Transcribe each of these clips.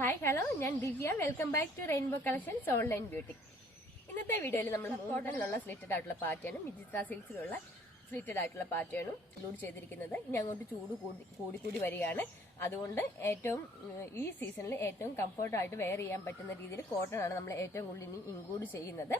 Hi hello, ഞാൻ Divya. Welcome back to rainbow collections online beauty. ഇന്നത്തെ വീഡിയോയിൽ നമ്മൾ കോട്ടണിലുള്ള സ്ലിറ്റഡ് ആയിട്ടുള്ള പാറ്റേണും വിചിത്ര സിൽക്സിലുള്ള സ്ലിറ്റഡ് ആയിട്ടുള്ള പാറ്റേണും ഇൻക്ലൂഡ് ചെയ്തിരിക്കുന്നത്. ഇനി അങ്ങോട്ട് ചൂട് കൂടി വരികയാണ്. അതുകൊണ്ട് ഈ സീസണിൽ ഏറ്റവും കംഫർട്ടായിട്ട് വെയർ ചെയ്യാൻ പറ്റുന്ന രീതിയിൽ കോട്ടൺ ആണ് നമ്മൾ ഏറ്റവും കൂടുതൽ ഇനി ഇൻക്ലൂഡ് ചെയ്യുന്നത്.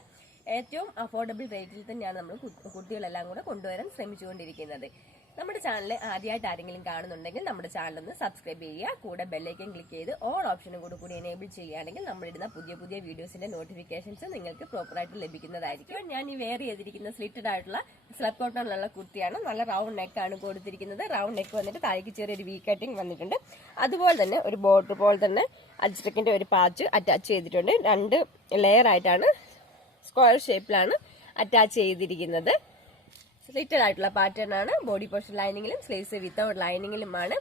ഏറ്റവും അഫോർഡബിൾ റേറ്റിൽ തന്നെയാണ് നമ്മൾ കുട്ടികളെല്ലാം കൂടെ കൊണ്ടുവരാൻ ശ്രമിച്ചുകൊണ്ടിരിക്കുന്നത്. നമ്മുടെ ചാനൽ ആദ്യമായിട്ട് ആരെങ്കിലും കാണുന്നുണ്ടെങ്കിൽ നമ്മുടെ ചാനൽ ഒന്ന് സബ്സ്ക്രൈബ് ചെയ്യുക. കൂടെ ബെല്ലൈക്കൻ ക്ലിക്ക് ചെയ്ത് ഓൾ ഓപ്ഷനും കൂടി എനേബിൾ ചെയ്യുകയാണെങ്കിൽ നമ്മളിടുന്ന പുതിയ വീഡിയോസിന്റെ നോട്ടിഫിക്കേഷൻസ് നിങ്ങൾക്ക് പ്രോപ്പറായിട്ട് ലഭിക്കുന്നതായിരിക്കും. ഞാൻ ഈ വെയർ ചെയ്തിരിക്കുന്ന സ്ലിറ്റഡ് ആയിട്ടുള്ള സ്ലബ് കോട്ടണിലുള്ള കുർത്തിയാണ്. നല്ല റൗണ്ട് നെക്ക് ആണ് കൊടുത്തിരിക്കുന്നത്. റൗണ്ട് നെക്ക് വന്നിട്ട് താഴേക്ക് ചെറിയൊരു വി കട്ടിങ് വന്നിട്ടുണ്ട്. അതുപോലെ തന്നെ ഒരു ബോർഡർ പോലെ തന്നെ അജ്രക്കിന്റെ ഒരു പാച്ച് അറ്റാച്ച് ചെയ്തിട്ടുണ്ട്. 2 ലെയർ ആയിട്ടാണ് സ്ക്വയർ ഷേപ്പിലാണ് അറ്റാച്ച് ചെയ്തിരിക്കുന്നത്. സ്ലിറ്റഡ് ആയിട്ടുള്ള പാറ്റേൺ ആണ്. ബോഡി പോർഷൻ ലൈനിങ്ങിലും സ്ലീവ്സ് വിത്തൗട്ട് ലൈനിങ്ങിലുമാണ്.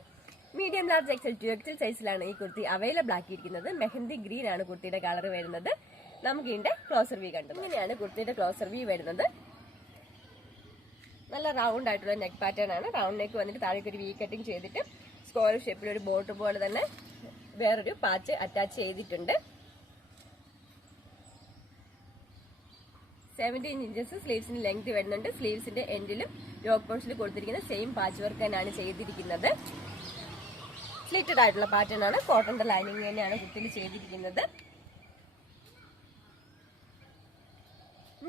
മീഡിയം ലാർജ് എക്സൽ 2XL സൈസിലാണ് ഈ കുർത്തി അവൈലബിൾ ആക്കിയിരിക്കുന്നത്. മെഹന്തി ഗ്രീൻ ആണ് കുർത്തിയുടെ കളർ വരുന്നത്. നമുക്ക് ഇതിന്റെ ക്ലോസർ വ്യൂ കണ്ടു. ഇങ്ങനെയാണ് കുർത്തിയുടെ ക്ലോസർ വ്യൂ വരുന്നത്. നല്ല റൗണ്ട് ആയിട്ടുള്ള നെക്ക് പാറ്റേൺ ആണ്. റൗണ്ട് നെക്ക് വന്നിട്ട് താഴേക്ക് ഒരു വി കട്ടിങ് ചെയ്തിട്ട് സ്ക്വയർ ഷേപ്പിൽ ഒരു ബോർഡർ പോലെ തന്നെ വേറൊരു പാച്ച് അറ്റാച്ച് ചെയ്തിട്ടുണ്ട്. 17 ഇഞ്ചസ് സ്ലീവ്സിന് ലെങ്ത് വരുന്നുണ്ട്. സ്ലീവ്സിന്റെ എൻഡിലും യോക്ക് പോർഷനിൽ കൊടുത്തിരിക്കുന്ന സെയിം പാച്ച് വർക്ക് തന്നെയാണ് ചെയ്തിരിക്കുന്നത്. സ്ലിറ്റഡ് ആയിട്ടുള്ള പാറ്റേൺ ആണ്. കോട്ടന്റെ ലൈനിങ് തന്നെയാണ് കുട്ടിയിൽ ചെയ്തിരിക്കുന്നത്.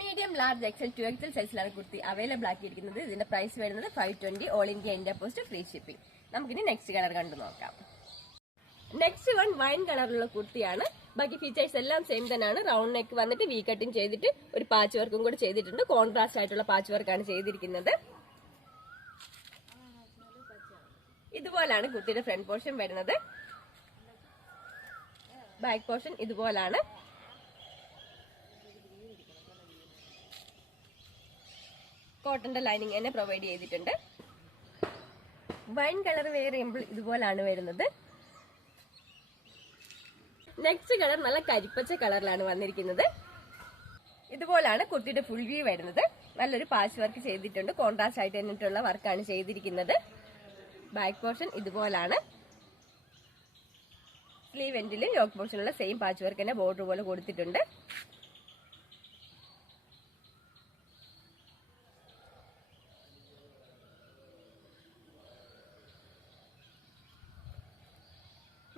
മീഡിയം ലാർജ് എക്സൽ 2XL സൈസിലാണ് കുർത്തി അവൈലബിൾ ആക്കിയിരിക്കുന്നത്. ഇതിന്റെ പ്രൈസ് വരുന്നത് 520. All India post free shipping. നമുക്കിനി നെക്സ്റ്റ് കളർ കണ്ടു നോക്കാം. നെക്സ്റ്റ് വൺ വൈൻ കളറിലുള്ള കുർത്തിയാണ്. ബാക്കി ഫീച്ചേഴ്സ് എല്ലാം സെയിം തന്നെയാണ്. റൗണ്ട് നെക്ക് വന്നിട്ട് വി കട്ടിങ് ചെയ്തിട്ട് ഒരു പാച്ച് വർക്കും കൂടെ ചെയ്തിട്ടുണ്ട്. കോൺട്രാസ്റ്റ് ആയിട്ടുള്ള പാച്ച് വർക്കാണ് ചെയ്തിരിക്കുന്നത്. ഇതുപോലാണ് കുർത്തിയുടെ ഫ്രണ്ട് പോർഷൻ വരുന്നത്. ബാക്ക് പോർഷൻ ഇതുപോലാണ്. കോട്ടന്റെ ലൈനിങ് തന്നെ പ്രൊവൈഡ് ചെയ്തിട്ടുണ്ട്. വൈൻ കളർ വെയർ ചെയ്യുമ്പോൾ ഇതുപോലാണ് വരുന്നത്. നെക്സ്റ്റ് കളർ നല്ല കരിപ്പച്ച കളറിലാണ് വന്നിരിക്കുന്നത്. ഇതുപോലാണ് കുർത്തിയുടെ ഫുൾ വ്യൂ വരുന്നത്. നല്ലൊരു പാച്ച് വർക്ക് ചെയ്തിട്ടുണ്ട്. കോൺട്രാസ്റ്റ് ആയിട്ട് തന്നിട്ടുള്ള വർക്കാണ് ചെയ്തിരിക്കുന്നത്. ബാക്ക് പോർഷൻ ഇതുപോലാണ്. സ്ലീവ് എൻഡിലും യോക്ക് പോർഷനുള്ള സെയിം പാച്ച് വർക്ക് തന്നെ ബോർഡർ പോലെ കൊടുത്തിട്ടുണ്ട്.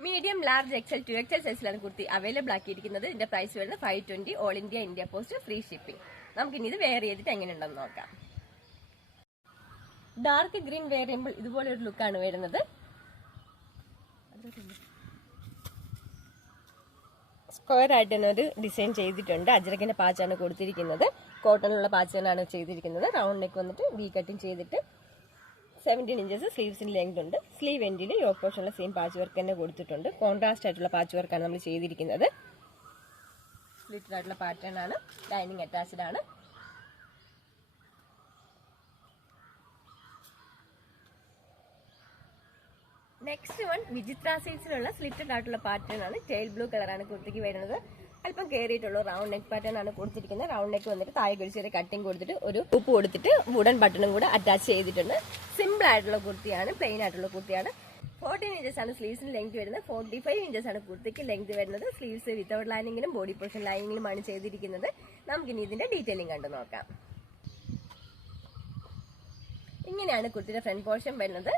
മീഡിയം ലാർജ് എക്സൽ 2XL സൈസിലാണ് കുർത്തി അവൈലബിൾ ആക്കിയിരിക്കുന്നത്. ഇതിന്റെ പ്രൈസ് വരുന്നത് 520. All India post free shipping. നമുക്കിനി ഇത് വെയർ ചെയ്തിട്ട് എങ്ങനെയുണ്ടെന്ന് നോക്കാം. ഡാർക്ക് ഗ്രീൻ വെയർ ചെയ്യുമ്പോൾ ഇതുപോലെ ഒരു ലുക്കാണ് വരുന്നത്. സ്ക്വയർ ആയിട്ട് തന്നെ ഒരു ഡിസൈൻ ചെയ്തിട്ടുണ്ട്. അജ്രക്കിന്റെ പാച്ചാണ് കൊടുത്തിരിക്കുന്നത്. കോട്ടണിലുള്ള പാച്ച് തന്നെയാണ് ചെയ്തിരിക്കുന്നത്. റൗണ്ട് നെക്ക് വന്നിട്ട് വി കട്ടിങ് ചെയ്തിട്ട് 17 ഇഞ്ചസ് സ്ലീവ്സിന് ലെങ്ത് ഉണ്ട്. സ്ലീവ് എൻഡിൽ യോക്ക് പോർഷനുള്ള സെയിം പാച്ച് വർക്ക് തന്നെ കൊടുത്തിട്ടുണ്ട്. കോൺട്രാസ്റ്റ് ആയിട്ടുള്ള പാച്ച് വർക്കാണ് നമ്മൾ ചെയ്തിരിക്കുന്നത്. സ്ലിറ്റഡ് ആയിട്ടുള്ള പാറ്റേൺ ആണ്. ലൈനിങ് അറ്റാച്ച്ഡ് ആണ്. നെക്സ്റ്റ് വൺ വിചിത്ര സിൽക്സിലുള്ള സ്ലിറ്റഡ് ആയിട്ടുള്ള പാറ്റേൺ ആണ്. ടെയിൽ ബ്ലൂ കളറാണ് കുർത്തിക്ക് വരുന്നത്. അല്പം കയറിയിട്ടുള്ള റൗണ്ട് നെക്ക് പാറ്റേൺ ആണ് കൊടുത്തിരിക്കുന്നത്. റൗണ്ട് നെക്ക് വന്നിട്ട് താഴെ ഒരു ചെറിയ കട്ടിങ് കൊടുത്തിട്ട് ഒരു ഉപ്പ് കൊടുത്തിട്ട് വുഡൻ ബട്ടണും കൂടെ അറ്റാച്ച് ചെയ്തിട്ടുണ്ട്. സിമ്പിൾ ആയിട്ടുള്ള കുർത്തിയാണ്. പ്ലെയിൻ ആയിട്ടുള്ള കുർത്തിയാണ്. 14 ഇഞ്ചസ് ആണ് സ്ലീവ്സിന് ലെങ്ത് വരുന്നത്. 45 ഇഞ്ചസ് ആണ് കുർത്തിക്ക് ലെങ്ത് വരുന്നത്. സ്ലീവ്സ് വിത്തൗട്ട് ലൈനിങ്ങിലും ബോഡി പോർഷൻ ലൈനിങ്ങിലുമാണ് ചെയ്തിരിക്കുന്നത്. നമുക്കിനി ഇതിന്റെ ഡീറ്റെയിലിംഗ് കണ്ടു നോക്കാം. ഇങ്ങനെയാണ് കുർത്തിയുടെ ഫ്രണ്ട് പോർഷൻ വരുന്നത്.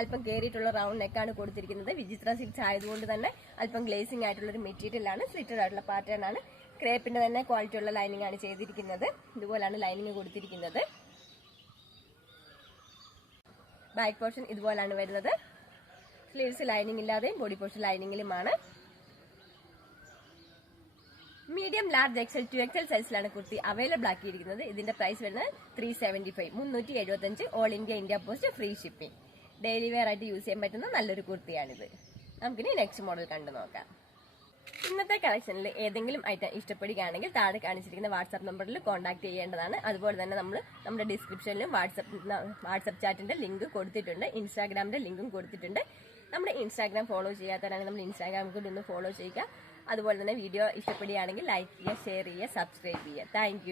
അല്പം കയറിയിട്ടുള്ള റൗണ്ട് നെക്കാണ് കൊടുത്തിരിക്കുന്നത്. വിചിത്ര സിൽക്സ് ആയതുകൊണ്ട് തന്നെ അല്പം ഗ്ലേസിംഗ് ആയിട്ടുള്ള ഒരു മെറ്റീരിയൽ ആണ്. സ്ലിറ്റഡ് ആയിട്ടുള്ള പാറ്റേൺ ആണ്. ക്രേപ്പിന്റെ തന്നെ ക്വാളിറ്റി ഉള്ള ലൈനിങ് ആണ് ചെയ്തിരിക്കുന്നത്. ഇതുപോലാണ് ലൈനിങ് കൊടുത്തിരിക്കുന്നത്. ബാക്ക് പോർഷൻ ഇതുപോലാണ് വരുന്നത്. സ്ലീവ്സ് ലൈനിങ് ഇല്ലാതെയും ബോഡി പോർഷൻ ലൈനിങ്ങിലുമാണ്. മീഡിയം ലാർജ് എക്സൽ 2XL സൈസിലാണ് കുർത്തി അവൈലബിൾ ആക്കിയിരിക്കുന്നത്. ഇതിന്റെ പ്രൈസ് വരുന്നത് 375. 375. All India post free shipping. Daily wear ആയിട്ട് യൂസ് ചെയ്യാൻ പറ്റുന്ന നല്ലൊരു കുർത്തിയാണിത്. നമുക്കിനി നെക്സ്റ്റ് മോഡൽ കണ്ടു നോക്കാം. ഇന്നത്തെ കളക്ഷനിൽ ഏതെങ്കിലും ഐറ്റം ഇഷ്ടപ്പെടുകയാണെങ്കിൽ താഴെ കാണിച്ചിരിക്കുന്ന വാട്സാപ്പ് നമ്പറിൽ കോൺടാക്ട് ചെയ്യേണ്ടതാണ്. അതുപോലെ തന്നെ നമ്മൾ നമ്മുടെ ഡിസ്ക്രിപ്ഷനിലും വാട്സാപ്പ് ചാറ്റിന്റെ ലിങ്ക് കൊടുത്തിട്ടുണ്ട്. ഇൻസ്റ്റാഗ്രാമിന്റെ ലിങ്കും കൊടുത്തിട്ടുണ്ട്. നമ്മുടെ ഇൻസ്റ്റാഗ്രാം ഫോളോ ചെയ്യാത്തവരാണെങ്കിൽ നമ്മൾ ഇൻസ്റ്റാഗ്രാം കൂടി ഒന്ന് ഫോളോ ചെയ്യുക. അതുപോലെ തന്നെ വീഡിയോ ഇഷ്ടപ്പെടുകയാണെങ്കിൽ ലൈക്ക് ചെയ്യുക, ഷെയർ ചെയ്യുക, സബ്സ്ക്രൈബ് ചെയ്യുക. താങ്ക്